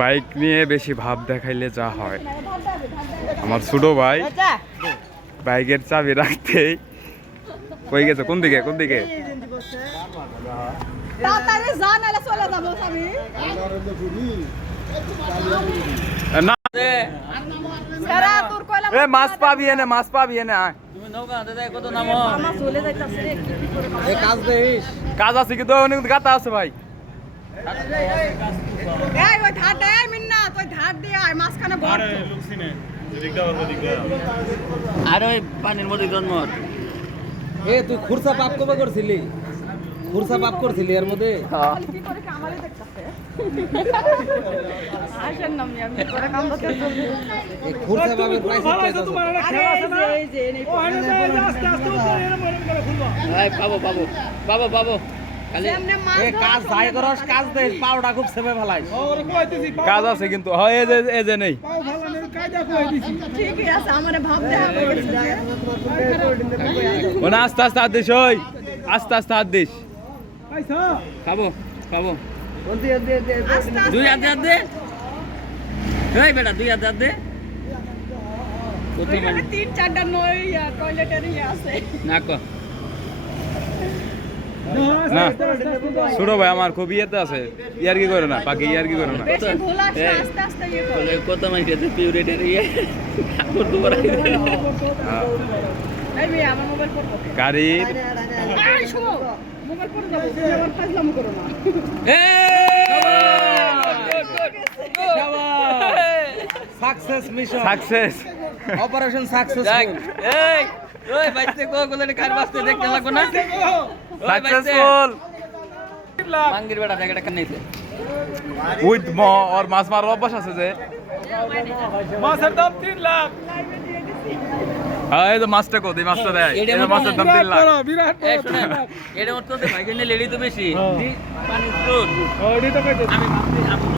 Bike নিয়ে বেশি ভাব দেখাইলে যা হয়। আমার ছোট ভাই বাইকের চাবি রাখতেই কই গেছে? কোন দিকে? কোন দিকে? মাছ পাবি এনে মাছ পাবি এনে আয়। তুমি নৌকা হাতে দেয় কত নামো? আমার চলে যাইতাছে রে কি কি করে এই কাজ আছে কিন্তু অনেক গাতা আছে ভাই। এই ওই ধার দে মিন্না তুই ধার দিয়ে আয় মাঝখানে বড় আর ওই পানির মধ্যে জন্ম। এ তুই খুরসা পাপ কবে করছিলি? খুরসা পাপ করছিলি এর মধ্যে? খুরসা পাপের প্রাইস পাবো পাবো। পাবো পাবো। কাজ যাই করস কাজ দে পাউডা খুব সেমে কাজ আছে কিন্তু হয় এই যে নেই। ঠিকই আছে আমারে ভাব দেখা গেছে ওনা আস্তে আস্তে হাত দিস ওই। আস্তে আস্তে হাত দিস। খাব খাব। দুই হাত হাত দে। এই বেটা দুই হাত হাত দে। তিন চারটা নই টয়লেটের ইয়ে আছে। না ক। না ছোট ভাই আমার খুব ইয়েতে আছে। ইয়ার কি করে না। বাকি ইয়ার কি করে না ইয়ে কত মানুষ আছে পিউরিটের ইয়ে ঠাকুর তো বড়াই হ্যাঁ। এই মেয়ে আমার মোবাইল পড়ব গাড়ির আই শোনো মোবাইল পড়ে যাব তুমি আবার ফাজলাম করো না। Success mission. Success. Operation success এই ওই বাইতে কো কোলে কার বাসতে দেখতে লাগবো না? সাকসেসফুল মাঙ্গির বেটা জায়গাটা কান নিতে উইথ ম মাছ মারার অভ্যাস আছে যে। হ্যাঁ এই তো মাছটা কো এই মাছটা দেয়। এই মাছের দাম তিন লাখ। এই এটা মতো ভাই জন্য লেডি তো বেশি পানি আমি ভাবছি